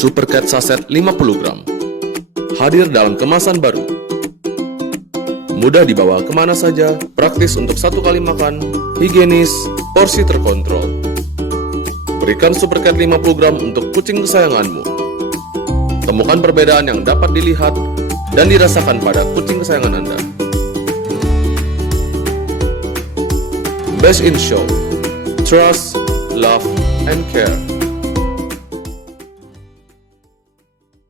Super Cat Saset 50 gram. Hadir dalam kemasan baru. Mudah dibawa kemana saja, praktis untuk satu kali makan, higienis, porsi terkontrol. Berikan Super Cat 50 gram untuk kucing kesayanganmu. Temukan perbedaan yang dapat dilihat dan dirasakan pada kucing kesayangan Anda. Best in Show. Trust, love, and care.